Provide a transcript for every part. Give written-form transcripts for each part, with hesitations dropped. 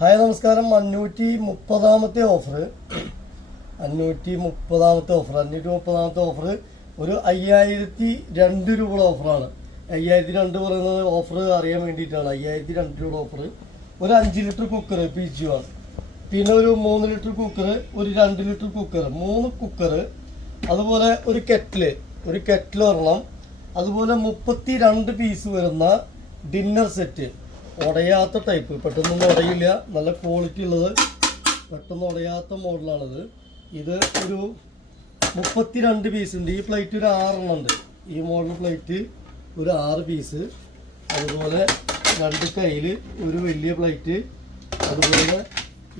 Hi നമസ്കാരം. 530ാമത്തെ offer 530ാമത്തെ offer ഒരു 5002 രൂപയുടെ ഓഫറാണ്. 5002 പറയുന്നത് ഓഫർ അറിയാൻ വേണ്ടിയിട്ടാണ്. 5002 രൂപയുടെ ഓഫർ. ഒരു 5 ലിറ്റർ കുക്കർ PGO ആണ്. പിന്നെ ഒരു 3 ലിറ്റർ കുക്കർ, ഒരു 2 ലിറ്റർ കുക്കർ, 3 കുക്കർ, അതുപോലെ ഒരു കെറ്റിൽ ഒരെണ്ണം, അതുപോലെ 32 പീസ് വരുന്ന ഡിന്നർ സെറ്റ്. ഉടയാത്ത ടൈപ്പ്, പെട്ടെന്നൊന്നും ഉടയില്ല, നല്ല ക്വാളിറ്റി ഉള്ളത്, പെട്ടെന്ന് ഉടയാത്ത മോഡലാണിത്. ഇത് ഒരു 32 പീസ് ഉണ്ട്. ഈ പ്ലേറ്റ് ഒരു 6 ഉണ്ട്. ഈ മോഡൽ പ്ലേറ്റ് ഒരു 6 പീസ്. അതുപോലെ 2 കയ്യിൽ ഒരു വലിയ പ്ലേറ്റ്, അതുപോലെ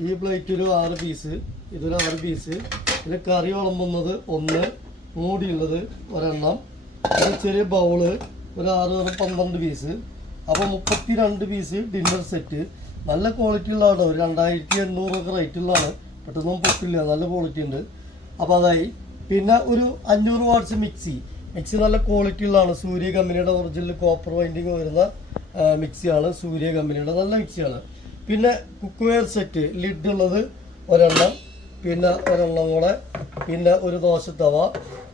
ഈ പ്ലേറ്റ് ഒരു 6 പീസ്, ഇതൊരു 6 പീസ്. ഇതിൽ കറി വിളമ്പുന്നത് 1, മൂടിയുള്ളത് ഒരെണ്ണം, ഒരു ചെറിയ ബൗള് ഒരു 6 12 പീസ്. അപ്പോൾ 32 പീസ് ഡിന്നർ സെറ്റ്. നല്ല ക്വാളിറ്റി ഉള്ളതാണ്. ഒരു 2800 റേറ്റ് ഉള്ളതാണ്. പെട്ടെന്നൊന്നും പൊട്ടില്ല, നല്ല ക്വാളിറ്റി ഉണ്ട്. അപ്പോൾ അതായി. പിന്നെ ഒരു 500 വാട്ട്സ് മിക്സി നല്ല ക്വാളിറ്റി ഉള്ളതാണ്. സൂര്യ കമ്പനിയുടെ ഒറിജിനൽ കോപ്പർ വൈൻഡിങ് വരുന്ന മിക്സിയാണ്. സൂര്യ കമ്പനിയുടെ നല്ല മിക്സിയാണ്. പിന്നെ കുക്ക് വെയർ സെറ്റ് ലിഡ് ഉള്ളത് ഒരെണ്ണം, പിന്നെ ഒരെണ്ണം കൂടെ, പിന്നെ ഒരു ദോശത്തവ.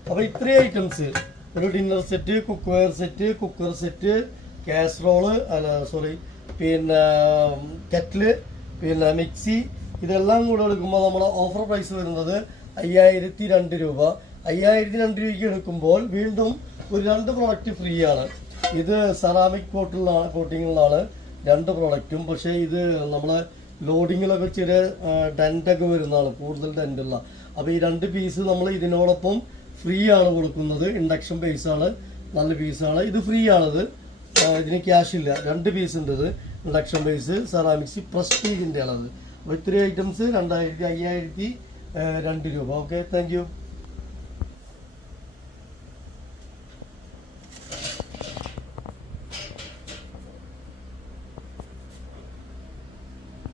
അപ്പോൾ ഇത്രയും ഐറ്റംസ്, ഒരു dinner set, cook wear set, cooker set, casserole, പിന്നെ കെറ്റില്, പിന്നെ മിക്സി, ഇതെല്ലാം കൂടെ എടുക്കുമ്പോൾ നമ്മുടെ ഓഫർ പ്രൈസ് വരുന്നത് 5002 രൂപ. 5002 രൂപയ്ക്ക് എടുക്കുമ്പോൾ വീണ്ടും ഒരു 2 പ്രോഡക്റ്റ് ഫ്രീ ആണ്. ഇത് സെറാമിക് കോട്ടിങ്ങുകളാണ് 2 പ്രോഡക്റ്റും. പക്ഷേ ഇത് നമ്മളെ ലോഡിങ്ങിലൊക്കെ ചെറിയ ഡെൻറ്റൊക്കെ വരുന്നതാണ്, കൂടുതൽ ഡെൻറ്റുള്ള. അപ്പോൾ ഈ 2 പീസ് നമ്മൾ ഇതിനോടൊപ്പം ഫ്രീ ആണ് കൊടുക്കുന്നത്. ഇൻഡക്ഷൻ ബേസാണ്, നല്ല പീസാണ്. ഇത് ഫ്രീ ആണിത്, ഇതിന് ക്യാഷ് ഇല്ല. 2 പീസ് ഉണ്ട്. ഇത് ഇൻഡക്ഷൻ ബേസ് സെറാമിക്സ് പ്രസ്റ്റീജിൻ്റെ ആണത്. അപ്പോൾ ഇത്രയും ഐറ്റംസ് 5002 രൂപ. Okay, thank you.